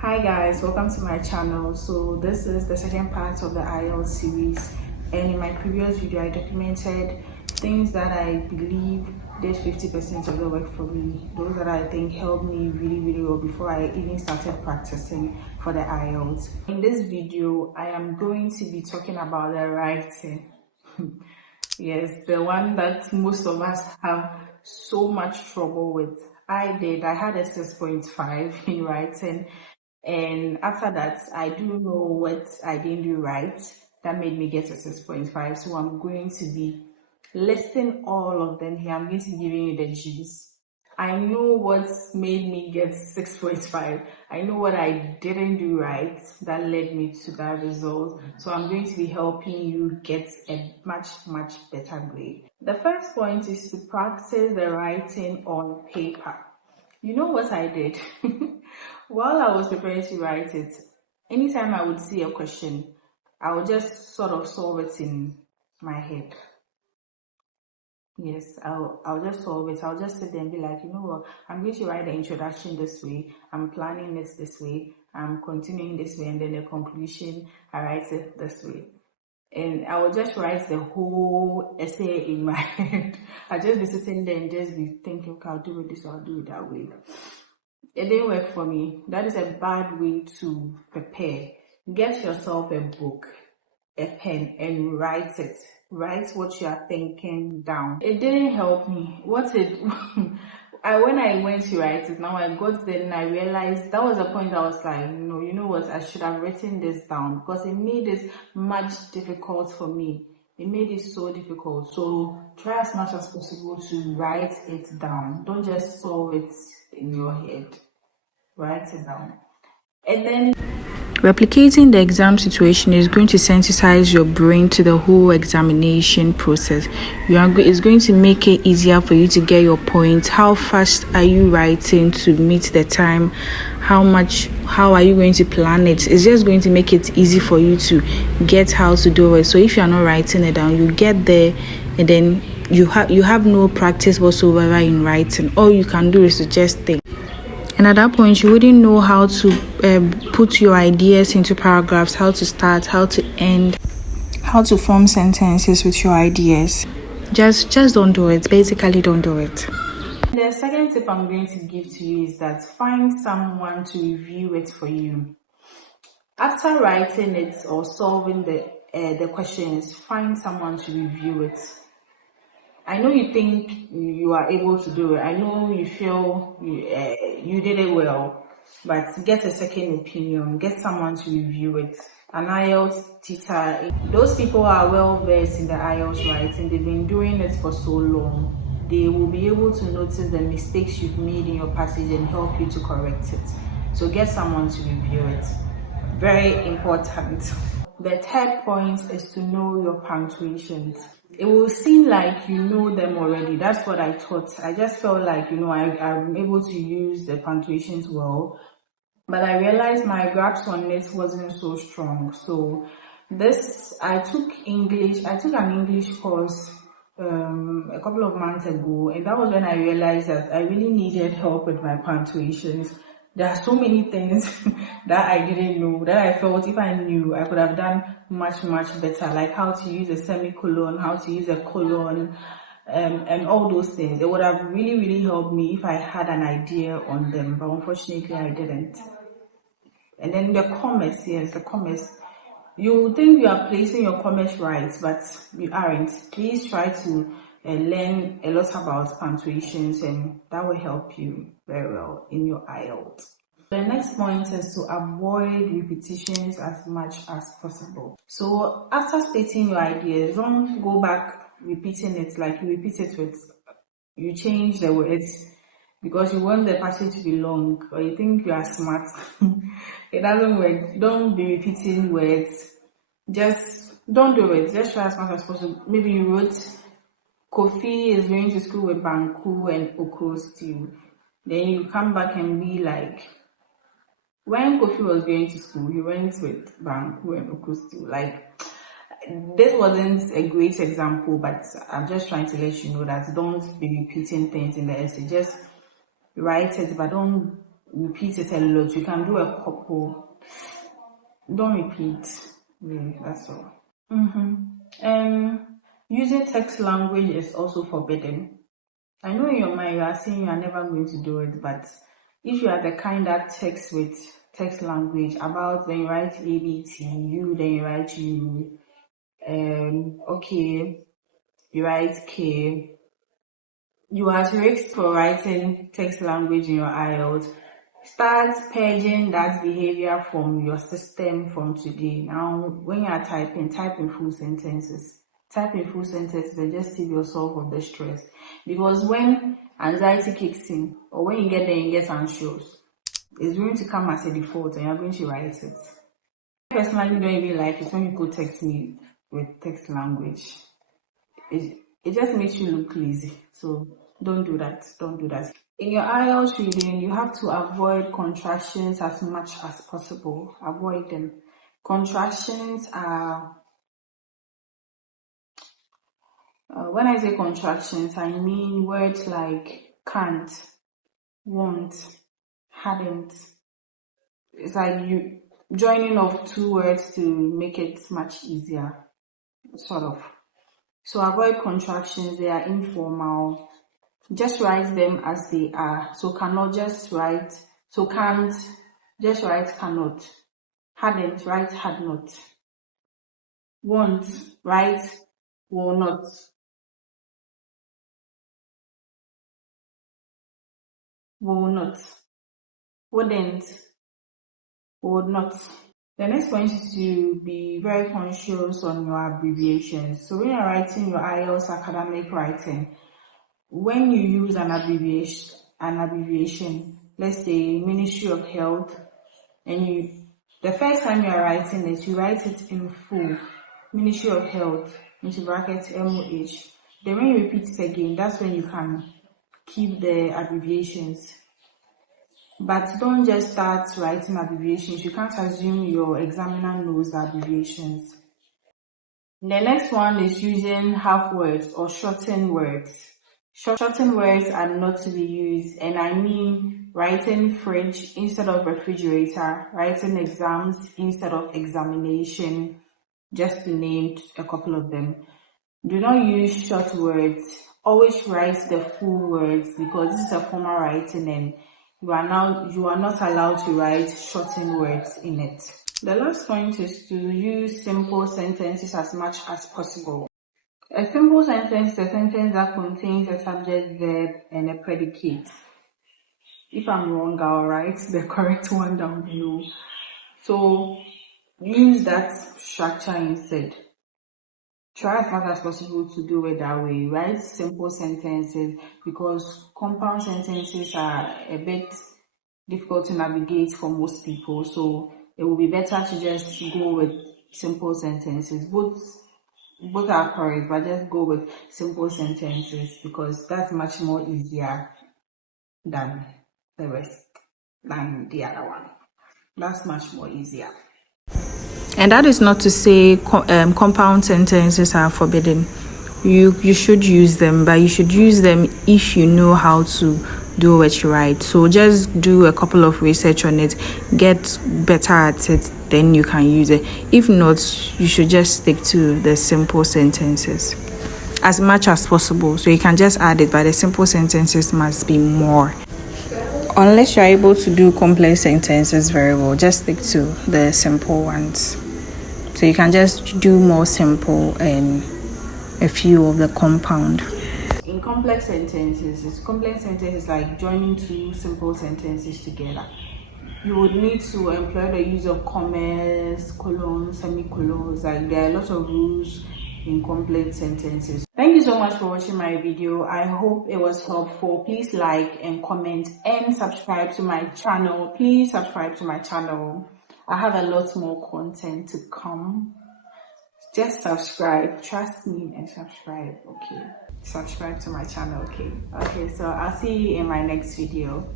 Hi guys, welcome to my channel. So this is the second part of the IELTS series, and in my previous video I documented things that I believe did 50% of the work for me, those that I think helped me really well before I even started practicing for the IELTS. In this video I am going to be talking about the writing. Yes, the one that most of us have so much trouble with. I had a 6.5 in writing, and after that I do know what I didn't do right that made me get a 6.5. So I'm going to be listing all of them here. I'm going to be giving you the G's. I know what's made me get 6.5. I know what I didn't do right that led me to that result. So I'm going to be helping you get a much better grade. The first point is to practice the writing on paper. You know what I did? While I was preparing to write it, anytime I would see a question, I would just sort of solve it in my head. Yes, I'll just solve it. I'll just sit there and be like, you know what, I'm going to write the introduction this way, I'm planning it this way, I'm continuing this way, and then the conclusion, I write it this way. And I will just write the whole essay in my head. I'll just be sitting there and just be thinking, okay, I'll do it this, I'll do it that way. It didn't work for me. That is a bad way to prepare. Get yourself a book, a pen, and write it. Write what you are thinking down. It didn't help me. When I went to write it, now I got there and I realized that was the point. I was like, no, you know what, I should have written this down, because it made it much difficult for me. It made it so difficult. So try as much as possible to write it down. Don't just solve it in your head. Write it down. And then replicating the exam situation is going to sensitize your brain to the whole examination process. It's going to make it easier for you to get your points. How fast are you writing to meet the time? How are you going to plan it? It's just going to make it easy for you to get how to do it. So if you're not writing it down, you get there and then you have no practice whatsoever in writing. All you can do is to just think. And at that point, you wouldn't know how to put your ideas into paragraphs, how to start, how to end, how to form sentences with your ideas. Just don't do it. Basically, don't do it. The second tip I'm going to give to you is that find someone to review it for you. After writing it or solving the questions, find someone to review it. I know you think you are able to do it. I know you feel you did it well, but get a second opinion. Get someone to review it. An IELTS teacher. Those people are well versed in the IELTS writing. They've been doing it for so long. They will be able to notice the mistakes you've made in your passage and help you to correct it. So get someone to review it. Very important. The third point is to know your punctuations. It will seem like you know them already. That's what I thought. I just felt like, I'm able to use the punctuations well. But I realized my grasp on it wasn't so strong. So I took an English course a couple of months ago. And that was when I realized that I really needed help with my punctuations. There are so many things that I didn't know, that I felt if I knew, I could have done much better, like how to use a semicolon, how to use a colon, and all those things. It would have really helped me if I had an idea on them, but unfortunately I didn't. And then the commas, yes, the commas. You think you are placing your commas right, but you aren't. Please try to learn a lot about punctuations, and that will help you very well in your IELTS. The next point is to avoid repetitions as much as possible. So after stating your ideas, don't go back repeating it. Like you change the words because you want the passage to be long, or you think you are smart. It doesn't work. Don't be repeating words. Just don't do it. Just try as much as possible. Maybe you wrote Kofi is going to school with Banku and Okro stew. Then you come back and be like, when Kofi was going to school, he went with Banku and Okro stew. Like, this wasn't a great example, but I'm just trying to let you know that don't be repeating things in the essay. Just write it, but don't repeat it a lot. You can do a couple. Don't repeat. Yeah, that's all. Using text language is also forbidden. I know in your mind you are saying you are never going to do it, but if you are the kind that texts with text language about when you write ABT, you, then you write you, okay, you write K, you are at risk for writing text language in your IELTS. Start purging that behavior from your system from today. Now, when you are typing, type in full sentences. Type in full sentences and just save yourself of the stress. Because when anxiety kicks in, or when you get there and get anxious, it's going to come as a default and you're going to write it. I personally don't even like it when people text me with text language. It just makes you look lazy. So don't do that. Don't do that. In your IELTS reading, you have to avoid contractions as much as possible. Avoid them. Contractions are, when I say contractions, I mean words like can't, won't, hadn't. It's like you joining of two words to make it much easier, sort of. So avoid contractions. They are informal. Just write them as they are. So cannot, just write. So can't, just write cannot. Hadn't, write had not. Won't, write will not. Will not. Wouldn't, would not. The next point is to be very conscious on your abbreviations. So when you're writing your IELTS academic writing, when you use an abbreviation, let's say Ministry of Health, and the first time you are writing it, you write it in full, Ministry of Health, into brackets MOH. Then when you repeat it again, that's when you can keep the abbreviations. But don't just start writing abbreviations. You can't assume your examiner knows the abbreviations. The next one is using half words or shortened words. Shortened words are not to be used, and I mean writing fridge instead of refrigerator, writing exams instead of examination, just to name a couple of them. Do not use short words. Always write the full words, because this is a formal writing and you are not allowed to write shortened words in it. The last point is to use simple sentences as much as possible. A simple sentence is a sentence that contains a subject, verb, and a predicate. If I'm wrong, I'll write the correct one down below. So use that structure instead. Try as much as possible to do it that way. Write simple sentences, because compound sentences are a bit difficult to navigate for most people. So it will be better to just go with simple sentences. Both are correct, but just go with simple sentences, because that's much more easier than the rest, than the other one. That's much more easier. And that is not to say compound sentences are forbidden. You should use them, but you should use them if you know how to do what you write. So just do a couple of research on it, get better at it, then you can use it. If not, you should just stick to the simple sentences as much as possible. So you can just add it, but the simple sentences must be more. Unless you're able to do complex sentences very well, just stick to the simple ones. So you can just do more simple and a few of the compound. In complex sentences like joining two simple sentences together. You would need to employ the use of commas, colons, semicolons. Like there are a lot of rules in complex sentences. Thank you so much for watching my video. I hope it was helpful. Please like and comment and subscribe to my channel. Please subscribe to my channel. I have a lot more content to come. Just subscribe. Trust me and subscribe, okay? Subscribe to my channel, okay? Okay, so I'll see you in my next video.